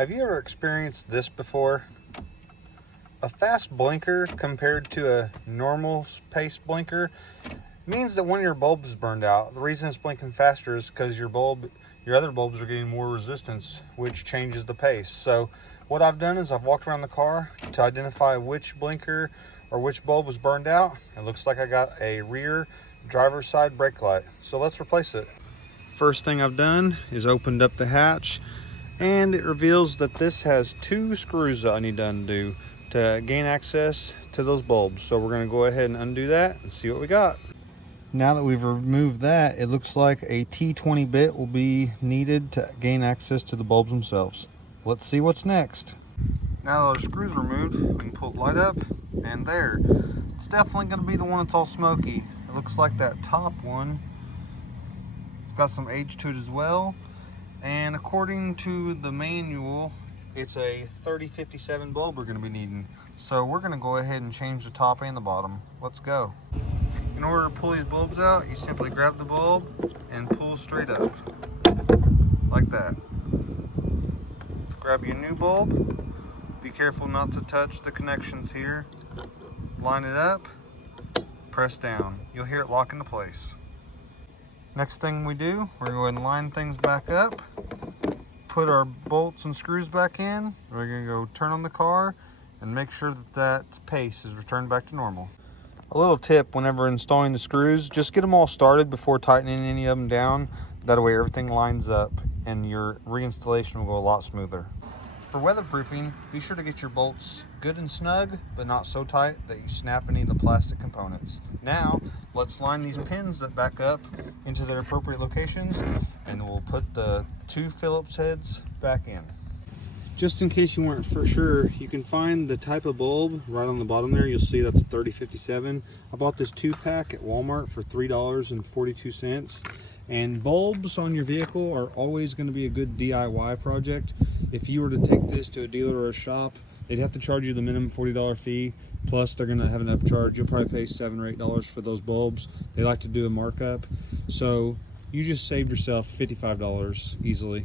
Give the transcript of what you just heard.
Have you ever experienced this before? A fast blinker compared to a normal pace blinker means that one of your bulbs is burned out. The reason it's blinking faster is because your other bulbs are getting more resistance, which changes the pace. So what I've done is I've walked around the car to identify which blinker or which bulb was burned out. It looks like I got a rear driver's side brake light. So let's replace it. First thing I've done is opened up the hatch, and it reveals that this has 2 screws that I need to undo to gain access to those bulbs. So we're going to go ahead and undo that and see what we got. Now that we've removed that, it looks like a T20 bit will be needed to gain access to the bulbs themselves. Let's see what's next. Now that our screws are removed, we can pull the light up, and there. It's definitely going to be the one that's all smoky. It looks like that top one. It's got some age to it as well. And according to the manual, it's a 3057 bulb we're going to be needing. So we're going to go ahead and change the top and the bottom. Let's go. In order to pull these bulbs out, you simply grab the bulb and pull straight up, like that. Grab your new bulb. Be careful not to touch the connections here. Line it up, press down. You'll hear it lock into place. Next thing we do, we're going to go ahead and line things back up, put our bolts and screws back in. We're going to go turn on the car and make sure that pace is returned back to normal. A little tip whenever installing the screws, just get them all started before tightening any of them down. That way everything lines up and your reinstallation will go a lot smoother. For weatherproofing, be sure to get your bolts good and snug, but not so tight that you snap any of the plastic components. Now, let's line these pins that back up into their appropriate locations, and we'll put the 2 Phillips heads back in. Just in case you weren't for sure, you can find the type of bulb right on the bottom there. You'll see that's a 3057. I bought this 2-pack at Walmart for $3.42. And bulbs on your vehicle are always going to be a good DIY project. If you were to take this to a dealer or a shop, they'd have to charge you the minimum $40 fee. Plus, they're going to have an upcharge. You'll probably pay $7 or $8 for those bulbs. They like to do a markup. So you just saved yourself $55 easily.